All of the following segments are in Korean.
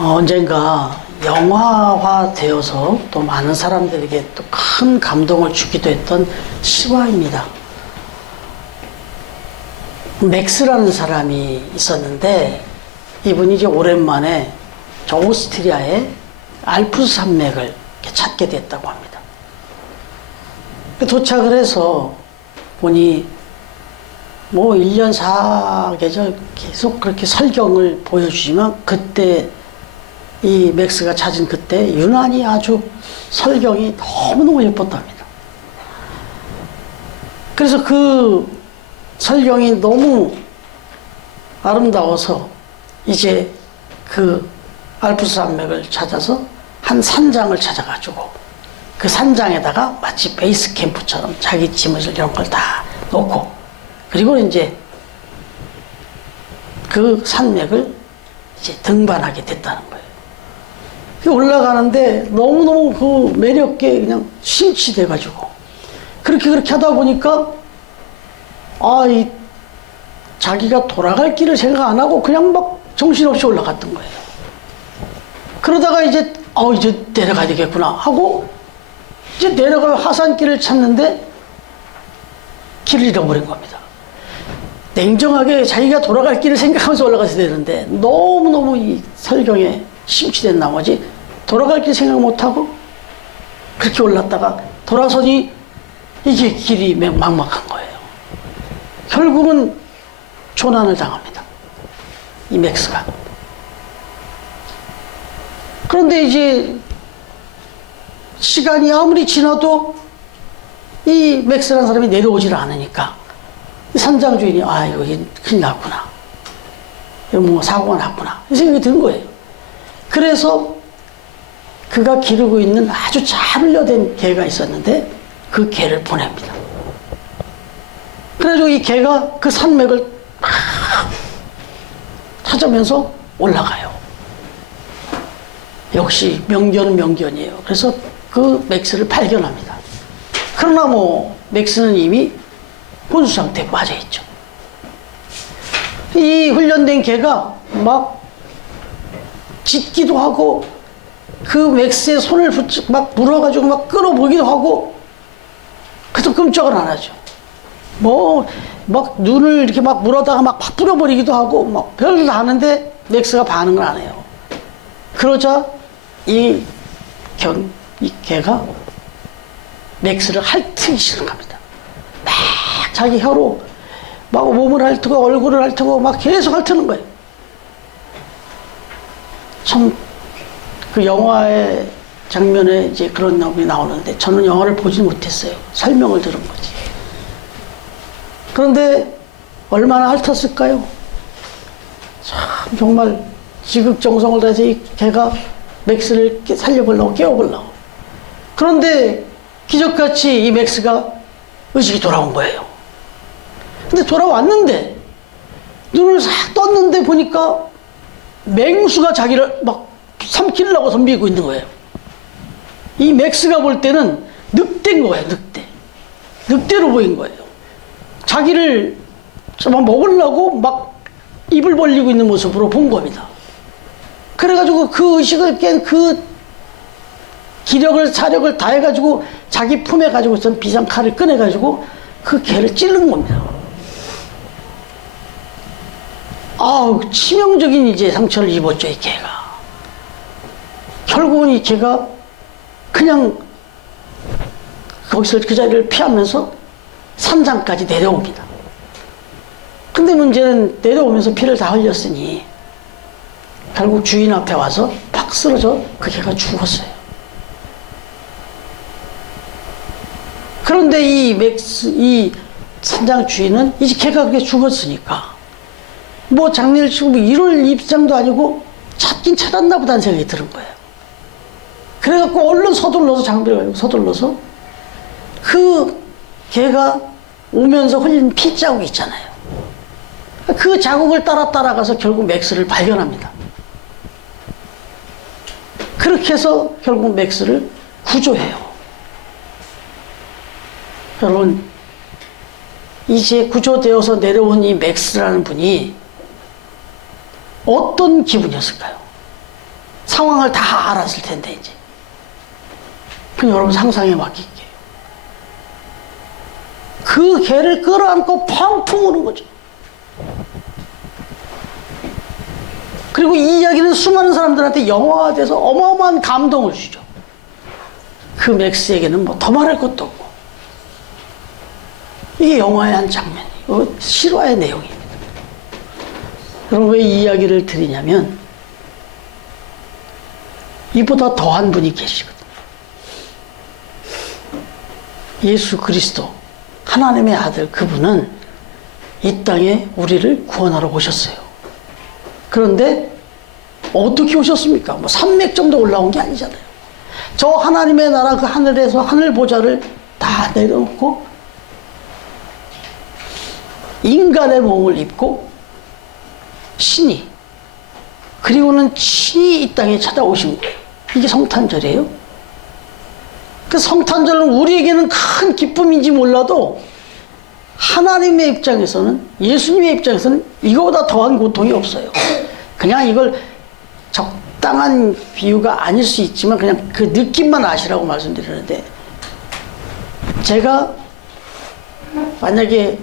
언젠가 영화화되어서 또 많은 사람들에게 또 큰 감동을 주기도 했던 실화입니다. 맥스라는 사람이 있었는데 이분이 이제 오랜만에 저 오스트리아의 알프스 산맥을 찾게 됐다고 합니다. 도착을 해서 보니 뭐 1년 4계절 계속 그렇게 설경을 보여주지만 그때 이 맥스가 찾은 그때 유난히 아주 설경이 너무너무 예뻤답니다. 그래서 그 설경이 너무 아름다워서 이제 그 알프스 산맥을 찾아서 한 산장을 찾아가지고 그 산장에다가 마치 베이스 캠프처럼 자기 짐을 이런 걸 다 놓고 그리고 이제 그 산맥을 이제 등반하게 됐다는 거예요. 올라가는데 너무너무 그 매력에 그냥 심취돼가지고 그렇게 하다 보니까 이 자기가 돌아갈 길을 생각 안 하고 그냥 막 정신없이 올라갔던 거예요. 그러다가 이제 내려가야 되겠구나 하고 이제 내려가 하산길을 찾는데 길을 잃어버린 겁니다. 냉정하게 자기가 돌아갈 길을 생각하면서 올라가야 되는데 너무너무 이 설경에 심취된 나머지 돌아갈 길 생각 못하고 그렇게 올랐다가 돌아서니 이게 길이 막막한 거예요. 결국은 조난을 당합니다. 이 맥스가. 그런데 이제 시간이 아무리 지나도 이 맥스라는 사람이 내려오질 않으니까 산장 주인이 이거 큰일 났구나. 이거 뭐 사고가 났구나. 이 생각이 든 거예요. 그래서 그가 기르고 있는 아주 잘 훈련된 개가 있었는데 그 개를 보냅니다. 그래가지고 이 개가 그 산맥을 찾으면서 올라가요. 역시 명견은 명견이에요. 그래서 그 맥스를 발견합니다. 그러나 뭐 맥스는 이미 혼수 상태에 빠져있죠. 이 훈련된 개가 막 짖기도 하고 그 맥스의 손을 막 물어가지고 막 끌어보기도 하고 그래도 끔찍은 안 하죠. 뭐 막 눈을 이렇게 막 물어다가 막 뿌려버리기도 하고 막 별걸 다 하는데 맥스가 반응을 안 해요. 그러자 이 개가 맥스를 핥기 시작합니다. 막 자기 혀로 막 몸을 핥고 얼굴을 핥고 막 계속 핥는 거예요. 참 그 영화의 장면에 이제 그런 내용이 나오는데 저는 영화를 보지 못했어요. 설명을 들은 거지. 그런데 얼마나 핥았을까요? 참 정말 지극정성을 다해서 이 개가 맥스를 살려보려고 깨워보려고. 그런데 기적같이 이 맥스가 의식이 돌아온 거예요. 근데 돌아왔는데 눈을 싹 떴는데 보니까 맹수가 자기를 막 삼키려고 덤비고 있는 거예요. 이 맥스가 볼 때는 늑대인 거예요. 늑대로 보인 거예요. 자기를 막 먹으려고 막 입을 벌리고 있는 모습으로 본 겁니다. 그래가지고 그 의식을 깬 그 기력을 사력을 다해가지고 자기 품에 가지고 있던 비상칼을 꺼내가지고 그 개를 찌른 겁니다. 치명적인 이제 상처를 입었죠, 이 개가. 결국은 이 개가 그냥 거기서 그 자리를 피하면서 산장까지 내려옵니다. 근데 문제는 내려오면서 피를 다 흘렸으니 결국 주인 앞에 와서 팍 쓰러져 그 개가 죽었어요. 그런데 이 산장 주인은 이제 개가 그렇게 죽었으니까 뭐 장례를 치고 뭐 이럴 입장도 아니고 찾긴 찾았나 보다는 생각이 드는 거예요. 그래갖고 얼른 서둘러서 장비를 서둘러서 그 개가 오면서 흘린 피자국이 있잖아요. 그 자국을 따라가서 결국 맥스를 발견합니다. 그렇게 해서 결국 맥스를 구조해요. 여러분, 이제 구조되어서 내려온 이 맥스라는 분이 어떤 기분이었을까요? 상황을 다 알았을 텐데 이제. 그럼 여러분 상상에 맡길게요. 그 개를 끌어안고 펑펑 우는 거죠. 그리고 이 이야기는 수많은 사람들한테 영화화돼서 어마어마한 감동을 주죠. 그 맥스에게는 뭐 더 말할 것도 없고. 이게 영화의 한 장면이고 실화의 내용입니다. 그럼 왜 이 이야기를 드리냐면 이보다 더한 분이 계시거든요. 예수 그리스도 하나님의 아들, 그분은 이 땅에 우리를 구원하러 오셨어요. 그런데 어떻게 오셨습니까? 뭐 산맥 정도 올라온 게 아니잖아요. 저 하나님의 나라 그 하늘에서 하늘 보좌를 다 내려놓고 인간의 몸을 입고 신이, 그리고는 신이 이 땅에 찾아오신 거예요. 이게 성탄절이에요. 그 성탄절은 우리에게는 큰 기쁨인지 몰라도 하나님의 입장에서는, 예수님의 입장에서는 이거보다 더한 고통이 없어요. 그냥 이걸 적당한 비유가 아닐 수 있지만 그냥 그 느낌만 아시라고 말씀드리는데, 제가 만약에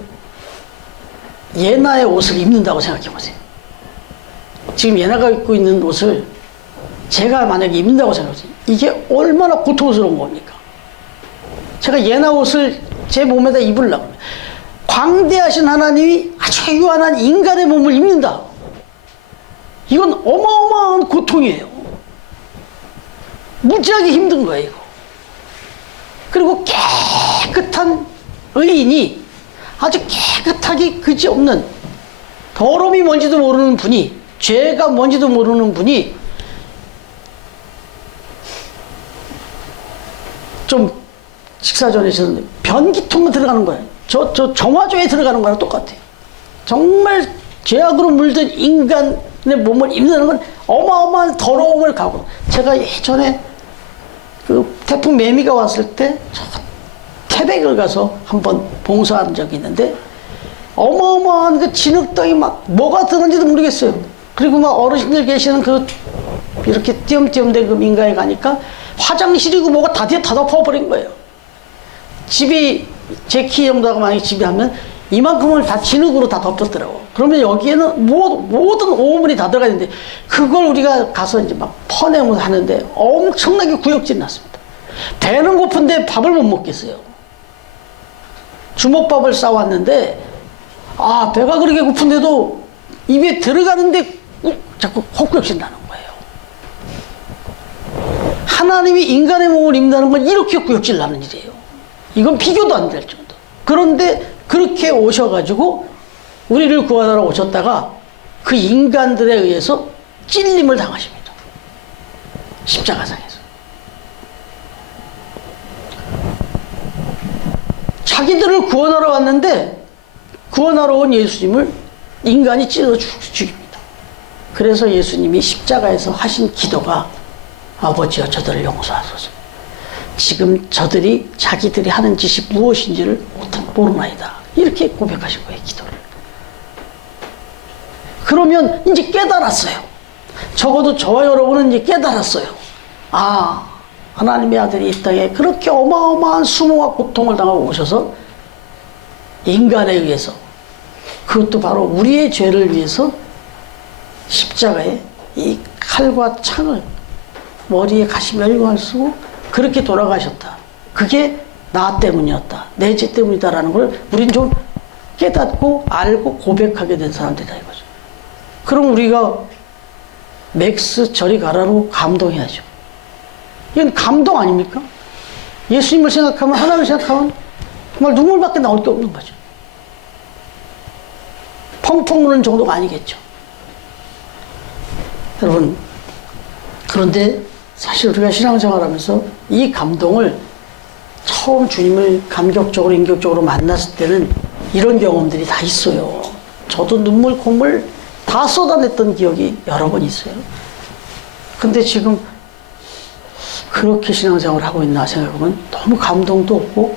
예나의 옷을 입는다고 생각해 보세요. 지금 예나가 입고 있는 옷을 제가 만약에 입는다고 생각해 보세요. 이게 얼마나 고통스러운 겁니까? 제가 예나 옷을 제 몸에다 입으려고, 광대하신 하나님이 아주 유한한 인간의 몸을 입는다. 이건 어마어마한 고통이에요. 무지하게 힘든 거예요, 이거. 그리고 깨끗한 의인이, 아주 깨끗하게 그지없는, 더러움이 뭔지도 모르는 분이, 죄가 뭔지도 모르는 분이 좀 식사 전에 변기통에 들어가는 거예요. 저 정화조에 들어가는 거랑 똑같아요. 정말 죄악으로 물든 인간의 몸을 입는 건 어마어마한 더러움을 가고, 제가 예전에 그 태풍 매미가 왔을 때 저 태백을 가서 한번 봉사한 적이 있는데, 어마어마한 그 진흙덩이 막 뭐가 들었는지도 모르겠어요. 그리고 막 어르신들 계시는 그 이렇게 띄엄띄엄 된 그 민가에 가니까 화장실이고 뭐가 다 뒤에 다 덮어버린 거예요. 집이 제 키 정도가 만약에 집이 하면 이만큼을 다 진흙으로 다 덮었더라고. 그러면 여기에는 모든 오물이 다 들어가 있는데, 그걸 우리가 가서 이제 막 퍼내면서 하는데 엄청나게 구역질이 났습니다. 배는 고픈데 밥을 못 먹겠어요. 주먹밥을 싸왔는데, 아, 배가 그렇게 고픈데도 입에 들어가는데 자꾸 헛구역질 나는 거예요. 하나님이 인간의 몸을 입는다는 건 이렇게 구역질 나는 일이에요. 이건 비교도 안 될 정도. 그런데 그렇게 오셔가지고 우리를 구하러 오셨다가 그 인간들에 의해서 찔림을 당하십니다. 십자가상에서. 자기들을 구원하러 왔는데, 구원하러 온 예수님을 인간이 찔러 죽입니다. 그래서 예수님이 십자가에서 하신 기도가, 아버지여 저들을 용서하소서. 지금 저들이 자기들이 하는 짓이 무엇인지를 모르나이다. 이렇게 고백하신 거예요, 기도를. 그러면 이제 깨달았어요. 적어도 저와 여러분은 이제 깨달았어요. 아, 하나님의 아들이 이 땅에 그렇게 어마어마한 수모와 고통을 당하고 오셔서 인간에 의해서, 그것도 바로 우리의 죄를 위해서 십자가에 이 칼과 창을 머리에 가시면을 쓰고 그렇게 돌아가셨다. 그게 나 때문이었다. 내 죄 때문이다라는 걸 우린 좀 깨닫고 알고 고백하게 된 사람들이다 이거죠. 그럼 우리가 맥스 저리 가라로 감동해야죠. 이건 감동 아닙니까? 예수님을 생각하면, 하나님을 생각하면 정말 눈물밖에 나올 게 없는 거죠. 펑펑 우는 정도가 아니겠죠. 여러분, 그런데 사실 우리가 신앙생활 하면서 이 감동을 처음 주님을 감격적으로, 인격적으로 만났을 때는 이런 경험들이 다 있어요. 저도 눈물, 콧물 다 쏟아냈던 기억이 여러 번 있어요. 근데 지금 그렇게 신앙생활을 하고 있나 생각해보면 너무 감동도 없고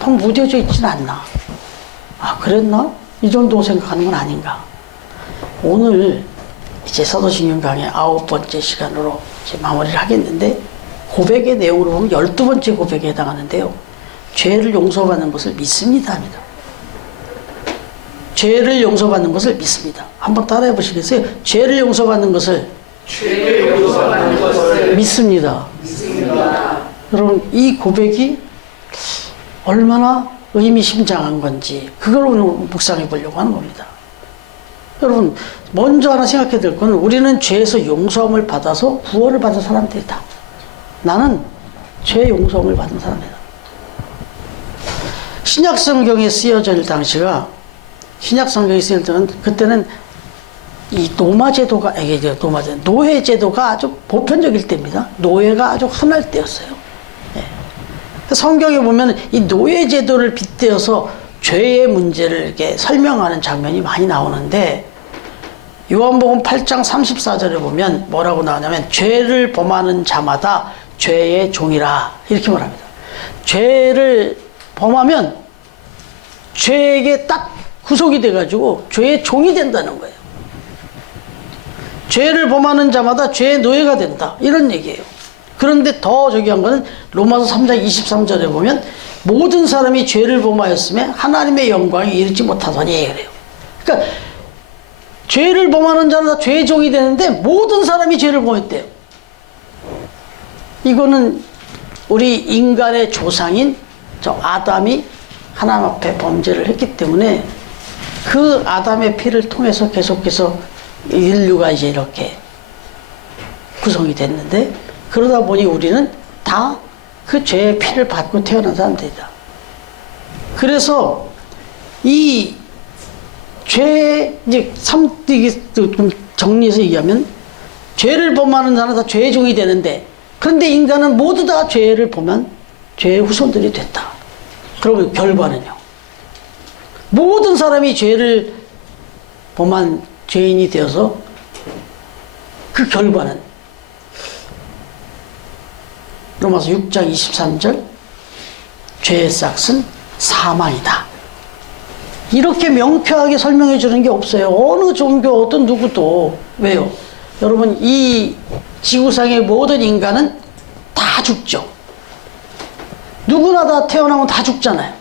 너무 무뎌져 있진 않나. 아, 그랬나? 이 정도 생각하는 건 아닌가. 오늘 이제 사도신경 강의 9번째 시간으로 이제 마무리를 하겠는데, 고백의 내용으로 보면 12번째 고백에 해당하는데요. 죄를 용서받는 것을 믿습니다 합니다. 죄를 용서받는 것을 믿습니다. 한번 따라해 보시겠어요? 죄를 용서받는 것을 믿습니다. 여러분, 이 고백이 얼마나 의미심장한 건지 그걸 오늘 묵상해 보려고 하는 겁니다. 여러분, 먼저 하나 생각해야 될 건, 우리는 죄에서 용서함을 받아서 구원을 받은 사람들이다. 나는 죄 용서함을 받은 사람이다. 신약성경에 쓰여져 있을 당시가, 신약성경에 쓰여질 때는, 그때는 이 노마제도가, 노예제도가 아주 보편적일 때입니다. 노예가 아주 흔할 때였어요. 예. 성경에 보면 이 노예제도를 빗대어서 죄의 문제를 이렇게 설명하는 장면이 많이 나오는데, 요한복음 8장 34절에 보면 뭐라고 나오냐면, 죄를 범하는 자마다 죄의 종이라, 이렇게 말합니다. 죄를 범하면 죄에게 딱 구속이 돼가지고 죄의 종이 된다는 거예요. 죄를 범하는 자마다 죄의 노예가 된다, 이런 얘기예요. 그런데 더 저기한 거는 로마서 3장 23절에 보면, 모든 사람이 죄를 범하였음에 하나님의 영광에 이르지 못하더니, 그래요. 그러니까 죄를 범하는 자는 다 죄의 종이 되는데 모든 사람이 죄를 범했대요. 이거는 우리 인간의 조상인 저 아담이 하나님 앞에 범죄를 했기 때문에, 그 아담의 피를 통해서 계속해서 인류가 이제 이렇게 구성이 됐는데, 그러다 보니 우리는 다 그 죄의 피를 받고 태어난 사람들이다. 그래서 이 죄, 이제 이게 좀 정리해서 얘기하면, 죄를 범하는 자는 다 죄의 종이 되는데, 그런데 인간은 모두 다 죄를 범한 죄의 후손들이 됐다. 그러면 결과는요, 모든 사람이 죄를 범한 죄인이 되어서 그 결과는 로마서 6장 23절, 죄의 삭은 사망이다. 이렇게 명쾌하게 설명해 주는 게 없어요. 어느 종교, 어떤 누구도. 왜요? 여러분, 이 지구상의 모든 인간은 다 죽죠. 누구나 다 태어나면 다 죽잖아요.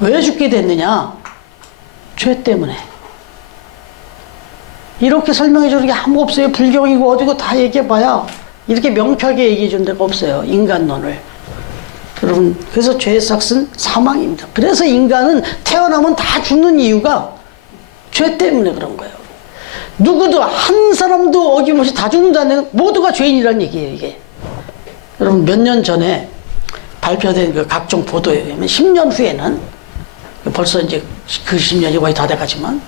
왜 죽게 됐느냐? 죄 때문에. 이렇게 설명해 주는 게 아무 없어요. 불경이고 어디고 다 얘기해 봐야 이렇게 명쾌하게 얘기해 준 데가 없어요. 인간론을. 여러분, 그래서 죄의 삭은 사망입니다. 그래서 인간은 태어나면 다 죽는 이유가 죄 때문에 그런 거예요. 누구도, 한 사람도 어김없이 다 죽는다는, 모두가 죄인이라는 얘기예요, 이게. 여러분, 몇 년 전에 발표된 그 각종 보도에 의하면 10년 후에는, 벌써 이제 그 10년이 거의 다 돼가지만,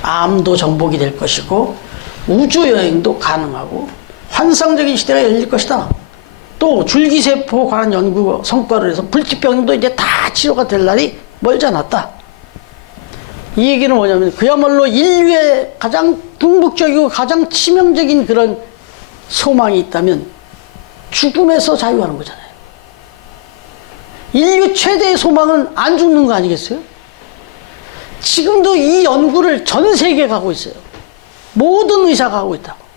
암도 정복이 될 것이고, 우주여행도 가능하고, 환상적인 시대가 열릴 것이다. 또 줄기세포 관한 연구 성과로 해서 불치병도 이제 다 치료가 될 날이 멀지 않았다. 이 얘기는 뭐냐면, 그야말로 인류의 가장 궁극적이고 가장 치명적인 그런 소망이 있다면 죽음에서 자유하는 거잖아요. 인류 최대의 소망은 안 죽는 거 아니겠어요? 지금도 이 연구를 전 세계에 가고 있어요. 모든 의사가 하고 있다고.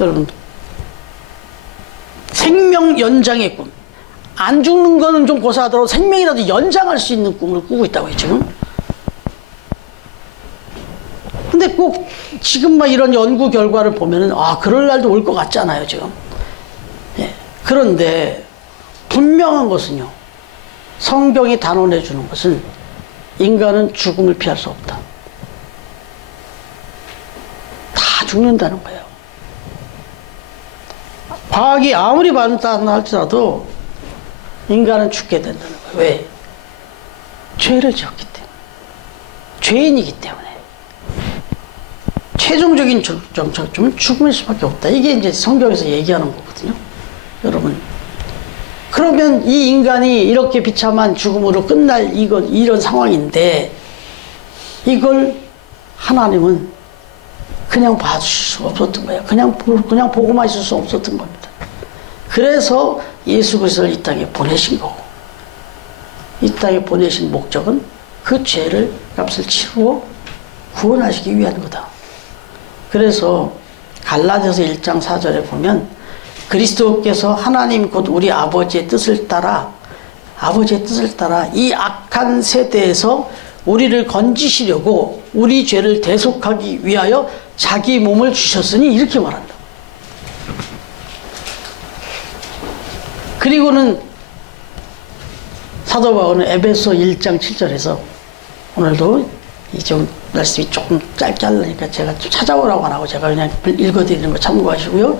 여러분, 생명 연장의 꿈. 안 죽는 거는 좀 고사하더라도 생명이라도 연장할 수 있는 꿈을 꾸고 있다고요, 지금. 근데 꼭 지금 막 이런 연구 결과를 보면은, 아, 그럴 날도 올 것 같잖아요, 지금. 예. 그런데 분명한 것은요, 성경이 단언해 주는 것은, 인간은 죽음을 피할 수 없다. 다 죽는다는 거예요. 과학이 아무리 발달한다 할지라도 인간은 죽게 된다는 거예요. 왜? 죄를 지었기 때문에. 죄인이기 때문에. 최종적인 정착점은 죽음일 수밖에 없다. 이게 이제 성경에서 얘기하는 거거든요. 여러분, 그러면 이 인간이 이렇게 비참한 죽음으로 끝날 이런 상황인데, 이걸 하나님은 그냥 봐주실 수 없었던 거예요. 그냥 보고만 있을 수 없었던 겁니다. 그래서 예수 그리스도를 이 땅에 보내신 거고, 이 땅에 보내신 목적은 그 죄를 값을 치르고 구원하시기 위한 거다. 그래서 갈라디아서 1장 4절에 보면 그리스도께서 하나님 곧 우리 아버지의 뜻을 따라 이 악한 세대에서 우리를 건지시려고 우리 죄를 대속하기 위하여 자기 몸을 주셨으니 이렇게 말한다. 그리고는 사도 바울은 에베소 1장 7절에서 오늘도 좀 말씀이 조금 짧게 하려니까 제가 좀 찾아오라고 안 하고 제가 그냥 읽어드리는 거 참고하시고요.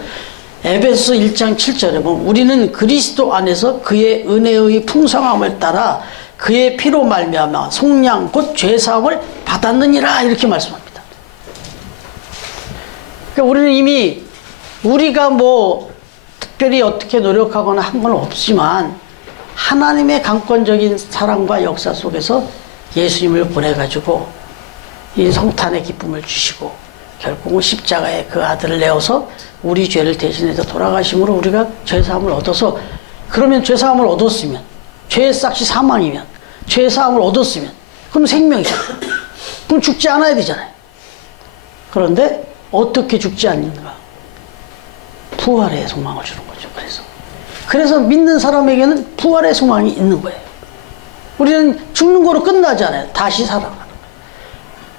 에베소 1장 7절에 보면 우리는 그리스도 안에서 그의 은혜의 풍성함을 따라 그의 피로 말미암아 속량 곧 죄사함을 받았느니라 이렇게 말씀합니다. 그러니까 우리는 이미 우리가 뭐 특별히 어떻게 노력하거나 한 건 없지만 하나님의 강권적인 사랑과 역사 속에서 예수님을 보내가지고 이 성탄의 기쁨을 주시고 결국은 십자가에 그 아들을 내어서 우리 죄를 대신해서 돌아가심으로 우리가 죄사함을 얻어서, 그러면 죄사함을 얻었으면, 죄의 싹이 사망이면, 죄사함을 얻었으면 그럼 생명이잖아요. 그럼 죽지 않아야 되잖아요. 그런데 어떻게 죽지 않는가? 부활의 소망을 주는 거죠. 그래서 믿는 사람에게는 부활의 소망이 있는 거예요. 우리는 죽는 거로 끝나지 않아요. 다시 살아가는 거예요.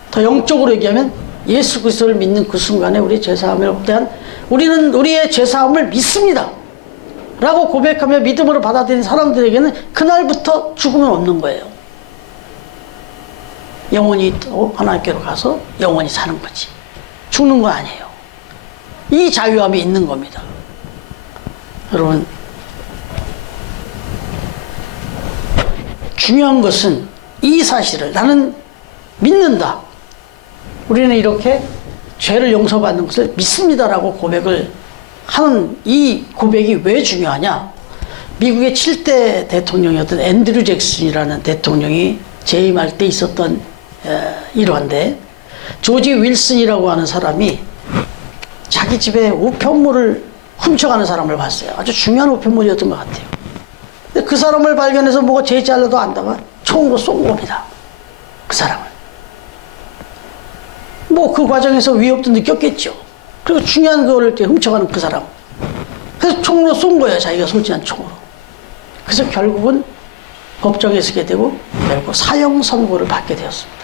더 영적으로 얘기하면 예수 그리스도를 믿는 그 순간에 우리의 죄사함에 대한, 우리는 우리의 죄사함을 믿습니다 라고 고백하며 믿음으로 받아들인 사람들에게는 그날부터 죽음은 없는 거예요. 영원히 또 하나님께로 가서 영원히 사는 거지. 죽는 건 아니에요. 이 자유함이 있는 겁니다. 여러분, 중요한 것은 이 사실을 나는 믿는다. 우리는 이렇게 죄를 용서받는 것을 믿습니다라고 고백을 하는 이 고백이 왜 중요하냐? 미국의 7대 대통령이었던 앤드류 잭슨이라는 대통령이 재임할 때 있었던 일화인데, 조지 윌슨이라고 하는 사람이 자기 집에 우편물을 훔쳐가는 사람을 봤어요. 아주 중요한 우편물이었던 것 같아요. 근데 그 사람을 발견해서 뭐가 죄지 않아도 안다가 총으로 쏜 겁니다. 그 사람을. 뭐 그 과정에서 위협도 느꼈겠죠. 그리고 중요한 거를 훔쳐가는 그 사람. 그래서 총으로 쏜 거예요. 자기가 쏘지 않은 총으로. 그래서 결국은 법정에 서게 되고 결국 사형 선고를 받게 되었습니다.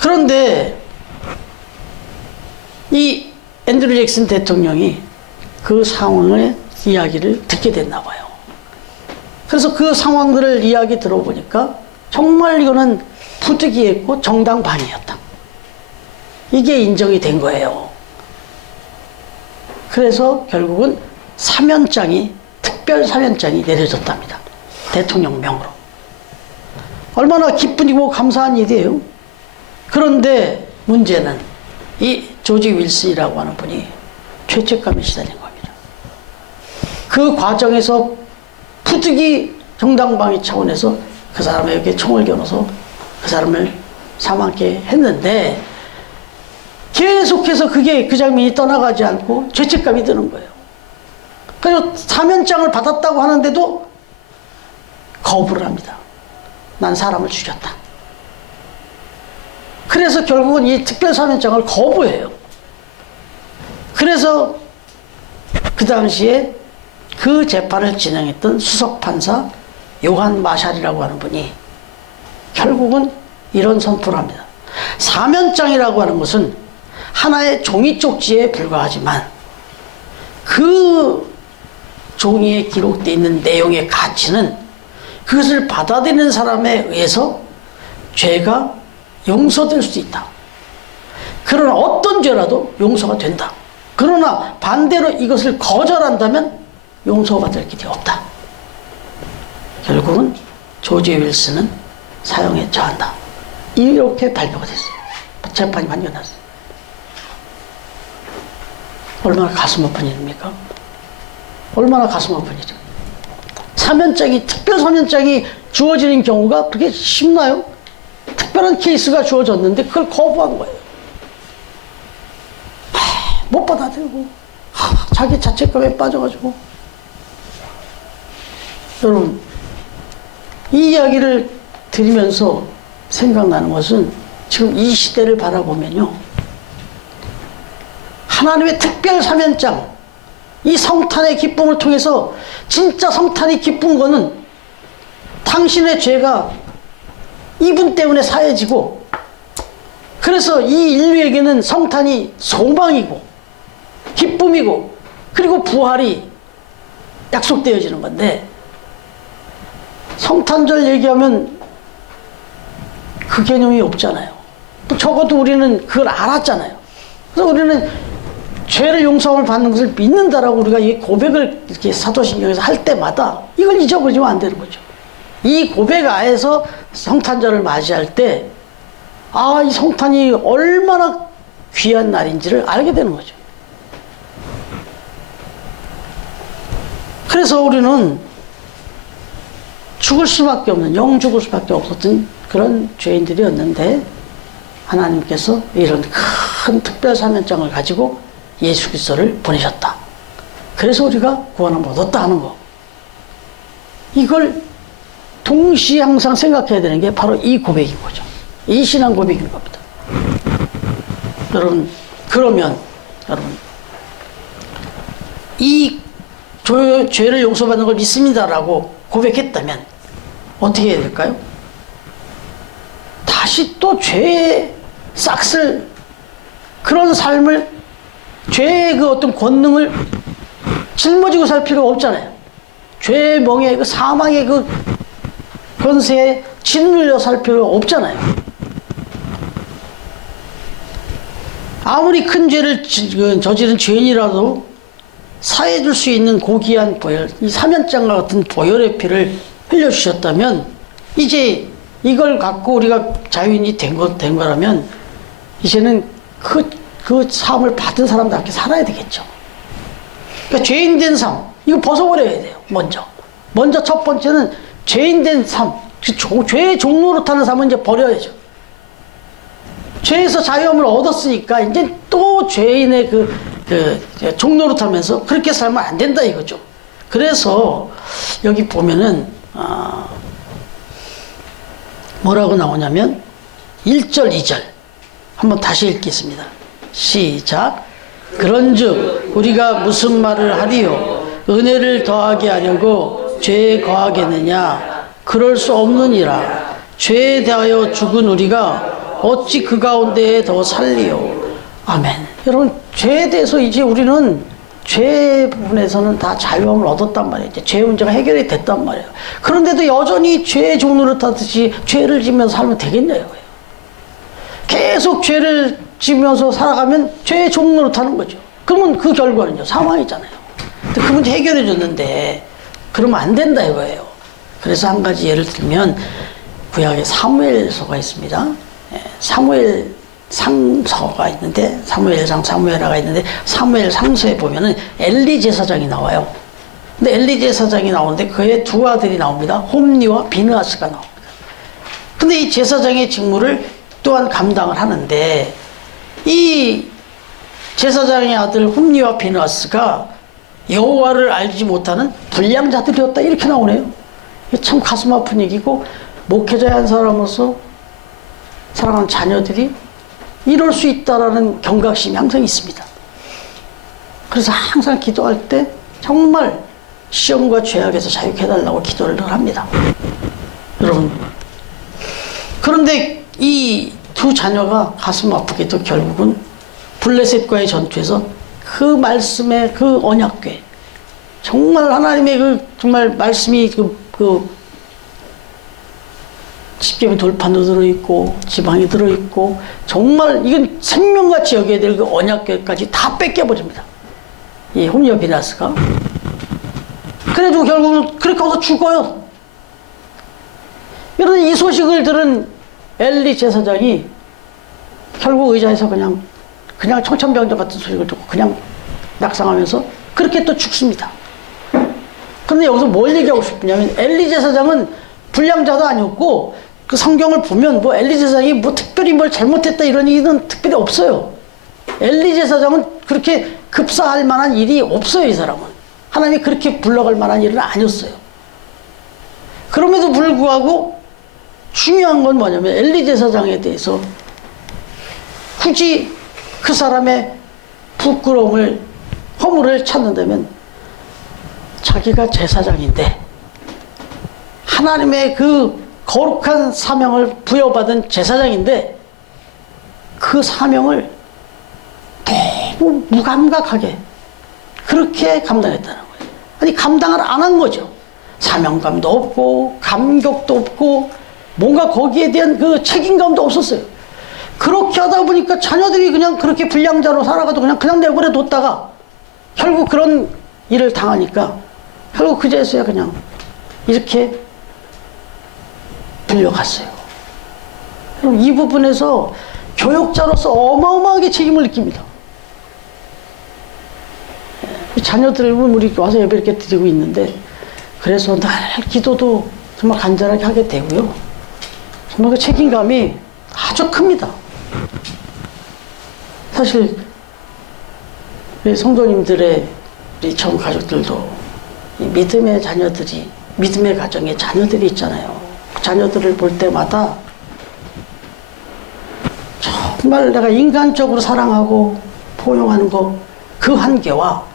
그런데 이 앤드류 잭슨 대통령이 그 상황의 이야기를 듣게 됐나 봐요. 그래서 그 상황들을 이야기 들어보니까 정말 이거는 부득이했고 정당방위였다. 이게 인정이 된 거예요. 그래서 결국은 사면장이, 특별 사면장이 내려졌답니다. 대통령명으로. 얼마나 기쁘고 감사한 일이에요. 그런데 문제는 이 조지 윌슨이라고 하는 분이 죄책감에 시달린 겁니다. 그 과정에서 부득이 정당방위 차원에서 그 사람에게 총을 겨눠서 그 사람을 사망케 했는데 계속해서 그 장면이 떠나가지 않고 죄책감이 드는 거예요. 그래서 사면장을 받았다고 하는데도 거부를 합니다. 난 사람을 죽였다. 그래서 결국은 이 특별사면장을 거부해요. 그래서 그 당시에 그 재판을 진행했던 수석판사 요한 마샬이라고 하는 분이 결국은 이런 선포를 합니다. 사면장이라고 하는 것은 하나의 종이 쪽지에 불과하지만 그 종이에 기록되어 있는 내용의 가치는 그것을 받아들이는 사람에 의해서 죄가 용서될 수 있다. 그러나 어떤 죄라도 용서가 된다. 그러나 반대로 이것을 거절한다면 용서가 될 길이 없다. 결국은 조지 윌슨은 사형에 처한다. 이렇게 발표가 됐어요. 재판이 만겨났어요. 얼마나 가슴 아픈 일입니까? 얼마나 가슴 아픈 일이죠. 사면장이, 특별 사면장이 주어지는 경우가 그렇게 쉽나요? 특별한 케이스가 주어졌는데 그걸 거부한 거예요. 못 받아들이고 자기 자책감에 빠져가지고. 여러분, 이 이야기를 들으면서 생각나는 것은 지금 이 시대를 바라보면요, 하나님의 특별 사면장, 이 성탄의 기쁨을 통해서 진짜 성탄이 기쁜 거는 당신의 죄가 이분 때문에 사해지고, 그래서 이 인류에게는 성탄이 소망이고 기쁨이고 그리고 부활이 약속되어지는 건데, 성탄절 얘기하면 그 개념이 없잖아요. 적어도 우리는 그걸 알았잖아요. 그래서 우리는 죄를 용서함을 받는 것을 믿는다라고 우리가 이 고백을 이렇게 사도신경에서 할 때마다 이걸 잊어버리면 안 되는 거죠. 이 고백 아에서 성탄절을 맞이할 때, 아, 이 성탄이 얼마나 귀한 날인지를 알게 되는 거죠. 그래서 우리는 죽을 수밖에 없는, 영 죽을 수밖에 없었던 그런 죄인들이었는데, 하나님께서 이런 큰 특별 사면장을 가지고 예수 그리스도를 보내셨다. 그래서 우리가 구원을 얻었다 하는 거. 이걸 동시에 항상 생각해야 되는 게 바로 이 고백인 거죠. 이 신앙 고백인 겁니다. 여러분, 그러면 여러분, 이 죄를 용서받는 걸 믿습니다라고 고백했다면 어떻게 해야 될까요? 다시 또 죄의 싹쓸 그런 삶을, 죄의 그 어떤 권능을 짊어지고 살 필요가 없잖아요. 죄의 멍에 그 사망의 그 권세에 짓눌려 살 필요가 없잖아요. 아무리 큰 죄를 저지른 죄인이라도 사해줄 수 있는 고귀한 보혈, 이 사면장과 같은 보혈의 피를 흘려주셨다면, 이제 이걸 갖고 우리가 자유인이 된 거라면 이제는 그 사함을 받은 사람답게 살아야 되겠죠. 그러니까 죄인 된 삶, 이거 벗어버려야 돼요. 먼저 첫 번째는 죄인 된 삶, 죄의 종로로 타는 삶은 이제 버려야죠. 죄에서 자유함을 얻었으니까 이제 또 죄인의 종로로 타면서 그렇게 살면 안 된다 이거죠. 그래서 여기 보면은 뭐라고 나오냐면 1절 2절 한번 다시 읽겠습니다. 시작. 그런즉 우리가 무슨 말을 하리요? 은혜를 더하게 하려고 죄에 거하겠느냐? 그럴 수 없느니라. 죄에 대하여 죽은 우리가 어찌 그 가운데에 더 살리요? 아멘. 여러분, 죄에 대해서 이제 우리는 죄 부분에서는 다 자유함을 얻었단 말이에요. 이제 죄 문제가 해결이 됐단 말이에요. 그런데도 여전히 죄의 종로를 타듯이 죄를 지면서 살면 되겠냐고요. 계속 죄를 지면서 살아가면 죄의 종로를 타는 거죠. 그러면 그 결과는요, 사망이잖아요. 근데 그 문제 해결해 줬는데 그러면 안 된다 이거예요. 그래서 한 가지 예를 들면 구약에 사무엘서가 있습니다. 사무엘 상서가 있는데, 사무엘상 사무엘하가 있는데, 사무엘 상서에 보면은 엘리 제사장이 나와요. 근데 엘리 제사장이 나오는데 그의 두 아들이 나옵니다. 홈니와 비느하스가 나옵니다. 근데 이 제사장의 직무를 또한 감당을 하는데, 이 제사장의 아들 홈니와 비느하스가 여호와를 알지 못하는 불량자들이었다 이렇게 나오네요. 참 가슴 아픈 얘기고, 목회자의 한 사람으로서 사랑하는 자녀들이 이럴 수 있다라는 경각심이 항상 있습니다. 그래서 항상 기도할 때 정말 시험과 죄악에서 자유케 해달라고 기도를 합니다. 여러분, 그런데 이 두 자녀가 가슴 아프게도 결국은 블레셋과의 전투에서 그 말씀의 그 언약궤, 정말 하나님의 정말 말씀이 십계명 돌판도 들어있고 지방이 들어있고, 정말 이건 생명같이 여겨야 될 그 언약궤까지 다 뺏겨버립니다. 이 홈니와 비느하스가. 그래가지고 결국은 그렇게 해서 죽어요. 여러분, 이 소식을 들은 엘리 제사장이 결국 의자에서 그냥 청천벽력 같은 소식을 듣고 그냥 낙상하면서 그렇게 또 죽습니다. 그런데 여기서 뭘 얘기하고 싶냐면, 엘리 제사장은 불량자도 아니었고, 그 성경을 보면 뭐 엘리 제사장이 뭐 특별히 뭘 잘못했다 이런 얘기는 특별히 없어요. 엘리 제사장은 그렇게 급사할 만한 일이 없어요. 이 사람은 하나님이 그렇게 불러갈 만한 일은 아니었어요. 그럼에도 불구하고 중요한 건 뭐냐면, 엘리 제사장에 대해서 굳이 그 사람의 부끄러움을, 허물을 찾는다면 자기가 제사장인데 하나님의 그 거룩한 사명을 부여받은 제사장인데 그 사명을 너무 무감각하게 그렇게 감당했다는 거예요. 아니, 감당을 안 한 거죠. 사명감도 없고 감격도 없고 뭔가 거기에 대한 그 책임감도 없었어요. 그렇게 하다 보니까 자녀들이 그냥 그렇게 불량자로 살아가도 그냥 내버려 뒀다가 결국 그런 일을 당하니까 결국 그제서야 그냥 이렇게 불려갔어요. 그럼 이 부분에서 교육자로서 어마어마하게 책임을 느낍니다. 자녀들을 우리 와서 예배 이렇게 드리고 있는데 그래서 날 기도도 정말 간절하게 하게 되고요. 정말 그 책임감이 아주 큽니다. 사실 우리 성도님들의 우리 처음 가족들도 이 믿음의 자녀들이, 믿음의 가정에 자녀들이 있잖아요. 그 자녀들을 볼 때마다 정말 내가 인간적으로 사랑하고 포용하는 거, 그 한계와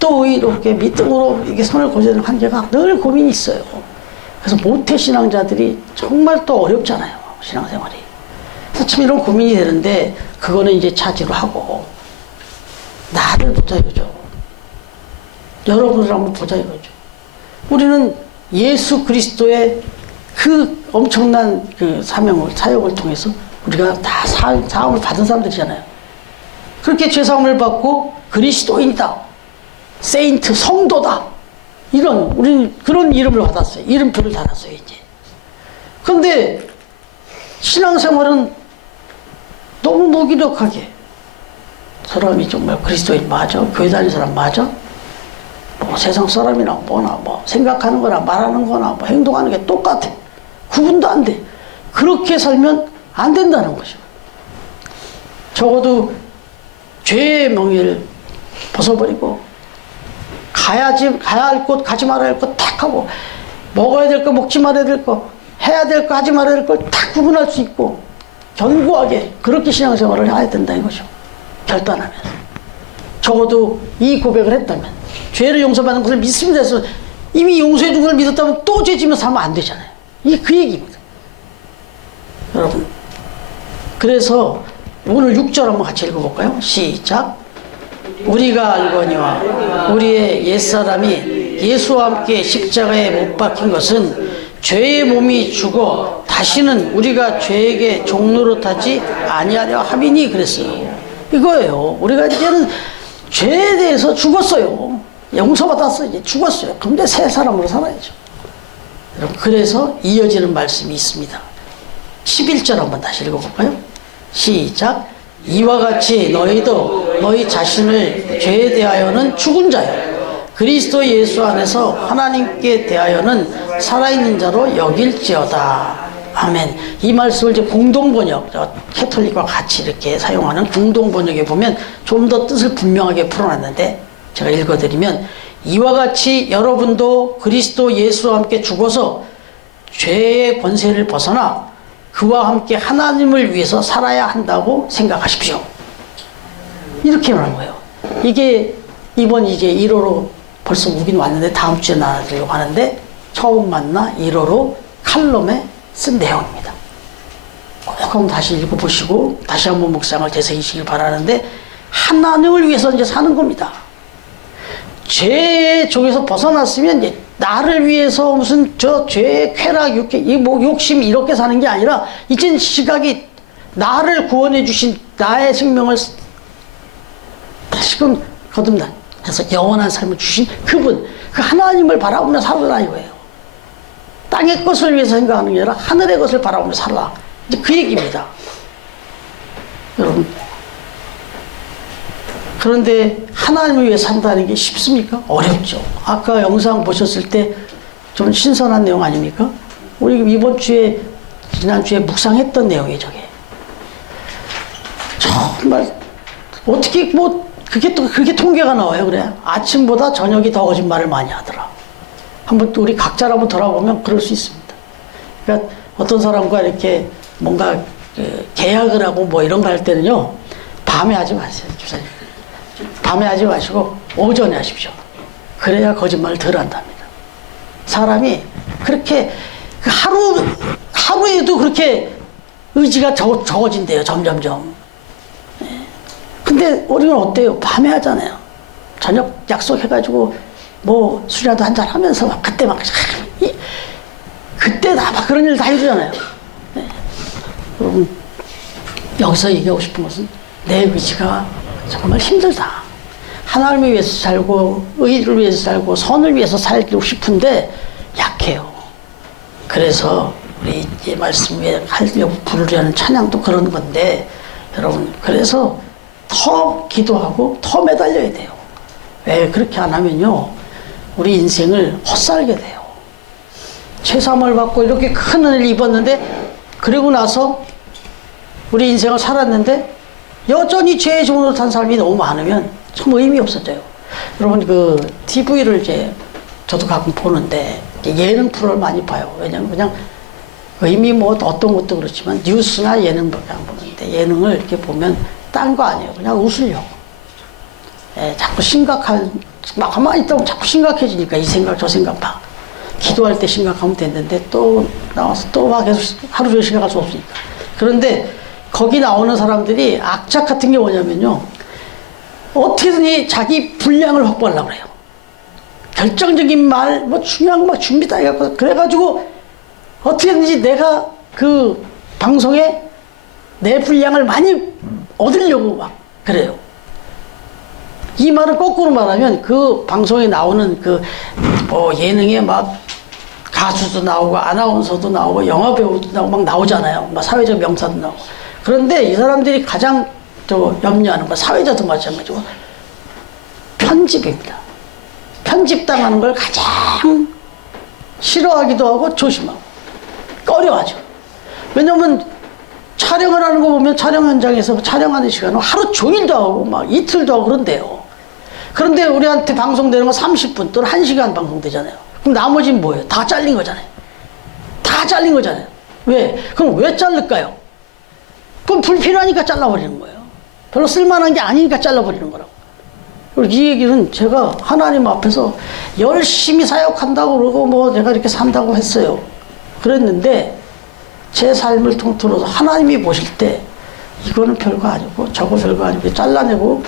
또 의롭게 믿음으로 이게 선을 거두는 한계가 늘 고민이 있어요. 그래서 모태신앙자들이 정말 또 어렵잖아요, 신앙생활이. 그래서 참 이런 고민이 되는데 그거는 이제 차지로 하고 나를 보자 이거죠. 여러분을 한번 보자 이거죠. 우리는 예수 그리스도의 그 엄청난 그 사역을 통해서 우리가 다 사함을 받은 사람들이잖아요. 그렇게 죄사함을 받고 그리스도인이다, 세인트, 성도다, 이런 우리는 그런 이름을 받았어요. 이름표를 달았어요 이제. 그런데 신앙생활은 너무 무기력하게 사람이 정말 그리스도인 맞아? 교회 다니는 사람 맞아? 뭐 세상 사람이나 뭐나 뭐 생각하는 거나 말하는 거나 뭐 행동하는 게 똑같아. 구분도 안 돼. 그렇게 살면 안 된다는 거죠. 적어도 죄의 명예를 벗어버리고 가야 할 곳, 가지 말아야 할 것 탁 하고 먹어야 될 거, 먹지 말아야 될 거, 해야 될 거, 하지 말아야 될 걸 탁 구분할 수 있고 견고하게 그렇게 신앙생활을 해야 된다 이거죠. 결단하면. 적어도 이 고백을 했다면, 죄를 용서받는 것을 믿습니다 해서 이미 용서해 준 걸 믿었다면 또 죄 지면서 살면 안 되잖아요. 이게 그 얘기입니다. 여러분, 그래서 오늘 6절 한번 같이 읽어볼까요? 시작. 우리가 알거니와 우리의 옛사람이 예수와 함께 십자가에 못 박힌 것은 죄의 몸이 죽어 다시는 우리가 죄에게 종노릇하지 아니하려 함이니 그랬어요. 이거예요. 우리가 이제는 죄에 대해서 죽었어요. 용서받았어요. 이제 죽었어요. 근데 새 사람으로 살아야죠. 여러분, 그래서 이어지는 말씀이 있습니다. 11절 한번 다시 읽어볼까요? 시작. 이와 같이 너희도 너희 자신을 죄에 대하여는 죽은 자요 그리스도 예수 안에서 하나님께 대하여는 살아있는 자로 여길지어다. 아멘. 이 말씀을 이제 공동번역, 캐톨릭과 같이 이렇게 사용하는 공동번역에 보면 좀 더 뜻을 분명하게 풀어놨는데 제가 읽어드리면, 이와 같이 여러분도 그리스도 예수와 함께 죽어서 죄의 권세를 벗어나 그와 함께 하나님을 위해서 살아야 한다고 생각하십시오. 이렇게 말한 거예요. 이게 이번 이제 1호로 벌써 오긴 왔는데 다음 주에 나눠드리려고 하는데, 처음 만나 1호로 칼럼에 쓴 내용입니다. 꼭 한번 다시 읽어보시고 다시 한번 묵상을 되새기시길 바라는데, 하나님을 위해서 이제 사는 겁니다. 죄의 종에서 벗어났으면 이제 나를 위해서 무슨 저 죄의 쾌락, 욕심 이렇게 사는 게 아니라 이젠 시각이 나를 구원해 주신 나의 생명을 다시금 거듭나서 영원한 삶을 주신 그분, 그 하나님을 바라보며 살아라 이거예요. 땅의 것을 위해서 생각하는 게 아니라 하늘의 것을 바라보며 살아라. 이제 그 얘기입니다. 여러분, 그런데 하나님을 위해 산다는 게 쉽습니까? 어렵죠. 아까 영상 보셨을 때 좀 신선한 내용 아닙니까? 우리 이번 주에, 지난주에 묵상했던 내용이에요, 저게. 정말, 어떻게 뭐, 그게 통계가 나와요, 그래. 아침보다 저녁이 더 거짓말을 많이 하더라. 한번 또 우리 각자를 한번 돌아보면 그럴 수 있습니다. 그러니까 어떤 사람과 이렇게 뭔가 계약을 하고 뭐 이런 거 할 때는요, 밤에 하지 마세요, 주사님. 밤에 하지 마시고 오전에 하십시오. 그래야 거짓말을 덜 한답니다. 사람이 그렇게 하루에도 그렇게 의지가 적어진대요. 점점점. 근데 우리는 어때요? 밤에 하잖아요. 저녁 약속해가지고 뭐 술이라도 한잔 하면서 막 그때 그때 다 막 그런 일 다 해주잖아요. 여러분, 여기서 얘기하고 싶은 것은 내 의지가 정말 힘들다. 하나님을 위해서 살고 의를 위해서 살고 선을 위해서 살고 싶은데 약해요. 그래서 우리 이 말씀에 하려고 부르려는 찬양도 그런 건데 여러분, 그래서 더 기도하고 더 매달려야 돼요. 왜 그렇게 안 하면요, 우리 인생을 헛살게 돼요. 죄사함을 받고 이렇게 큰 은혜를 입었는데, 그리고 나서 우리 인생을 살았는데 여전히 죄의 종으로 산 사람이 너무 많으면 참 의미 없어져요. 여러분, 그 TV를 이제 저도 가끔 보는데 예능 프로를 많이 봐요. 왜냐면 그냥 의미 뭐 어떤 것도 그렇지만 뉴스나 예능밖에 안 보는데, 예능을 이렇게 보면 딴 거 아니에요. 그냥 웃으려고. 자꾸 막 가만히 있다 보면 자꾸 심각해지니까 이 생각 저 생각 막. 기도할 때 심각하면 됐는데 또 나와서 또 막 계속 하루 종일 심각할 수 없으니까. 그런데 거기 나오는 사람들이 악착 같은 게 뭐냐면요, 어떻게든 자기 분량을 확보하려고 그래요. 결정적인 말, 뭐 중요한 거 막 준비 다 해갖고, 그래가지고 어떻게든지 내가 그 방송에 내 분량을 많이 얻으려고 막 그래요. 이 말을 거꾸로 말하면 그 방송에 나오는 그 뭐 예능에 막 가수도 나오고 아나운서도 나오고 영화배우도 나오고 막 나오잖아요. 막 사회적 명사도 나오고. 그런데 이 사람들이 가장 염려하는 건 사회자도 마찬가지고 편집입니다. 편집당하는 걸 가장 싫어하기도 하고 조심하고 꺼려하죠. 왜냐면 촬영을 하는 거 보면 촬영 현장에서 촬영하는 시간은 하루 종일도 하고 막 이틀도 하고 그런데요. 그런데 우리한테 방송되는 건 30분 또는 1시간 방송되잖아요. 그럼 나머지는 뭐예요? 다 잘린 거잖아요. 다 잘린 거잖아요. 왜? 그럼 왜 자를까요? 그럼 불필요하니까 잘라버리는 거예요. 별로 쓸만한 게 아니니까 잘라버리는 거라고. 그리고 이 얘기는 제가 하나님 앞에서 열심히 사역한다고 그러고 뭐 내가 이렇게 산다고 했어요. 그랬는데 제 삶을 통틀어서 하나님이 보실 때 이거는 별거 아니고 저거 별거 아니고 잘라내고,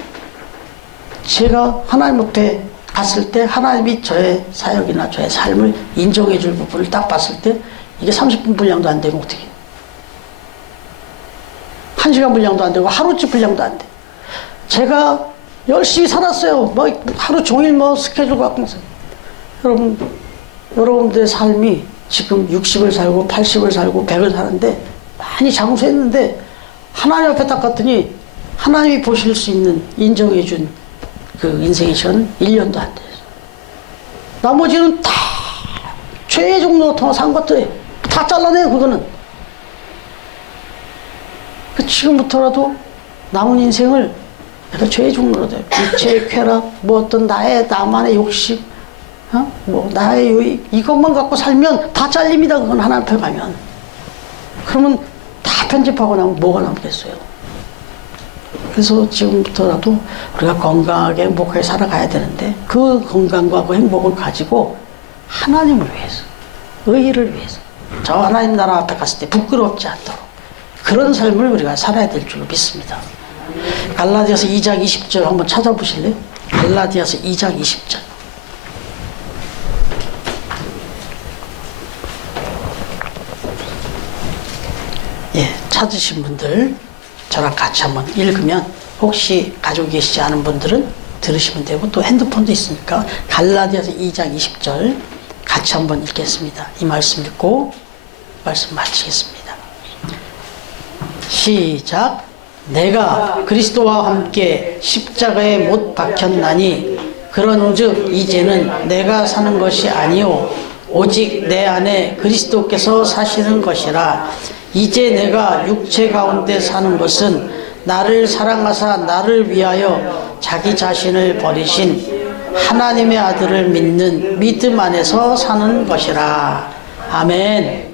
제가 하나님 앞에 갔을 때 하나님이 저의 사역이나 저의 삶을 인정해 줄 부분을 딱 봤을 때 이게 30분 분량도 안 되면 어떻게 해요? 1시간 분량도 안 되고 하루치 분량도 안 돼. 제가 열심히 살았어요. 뭐 하루 종일 뭐 스케줄 갖고. 여러분들의 삶이 지금 60을 살고 80을 살고 100을 사는데 많이 장수했는데 하나님 앞에 딱 갔더니 하나님이 보실 수 있는 인정해 준 그 인생의 시간은 1년도 안 돼요. 나머지는 다 죄의 종로로 통한 것들이 다 잘라내요. 그거는. 지금부터라도 남은 인생을 내가 죄의 종로로 돼. 빛의 쾌락, 뭐 어떤 나만의 욕심, 뭐 나의 유익, 이것만 갖고 살면 다 잘립니다. 그건 하나님 앞에 가면. 그러면 다 편집하고 나면 뭐가 남겠어요? 그래서 지금부터라도 우리가 건강하게 행복하게 살아가야 되는데, 그 건강과 그 행복을 가지고 하나님을 위해서, 의의를 위해서, 저 하나님 나라 앞에 갔을 때 부끄럽지 않도록 그런 삶을 우리가 살아야 될 줄 믿습니다. 갈라디아서 2장 20절 한번 찾아보실래요? 갈라디아서 2장 20절. 예, 찾으신 분들 저랑 같이 한번 읽으면, 혹시 가지고 계시지 않은 분들은 들으시면 되고, 또 핸드폰도 있으니까 갈라디아서 2장 20절 같이 한번 읽겠습니다. 이 말씀 읽고 말씀 마치겠습니다. 시작. 내가 그리스도와 함께 십자가에 못 박혔나니 그런즉 이제는 내가 사는 것이 아니요 오직 내 안에 그리스도께서 사시는 것이라. 이제 내가 육체 가운데 사는 것은 나를 사랑하사 나를 위하여 자기 자신을 버리신 하나님의 아들을 믿는 믿음 안에서 사는 것이라. 아멘.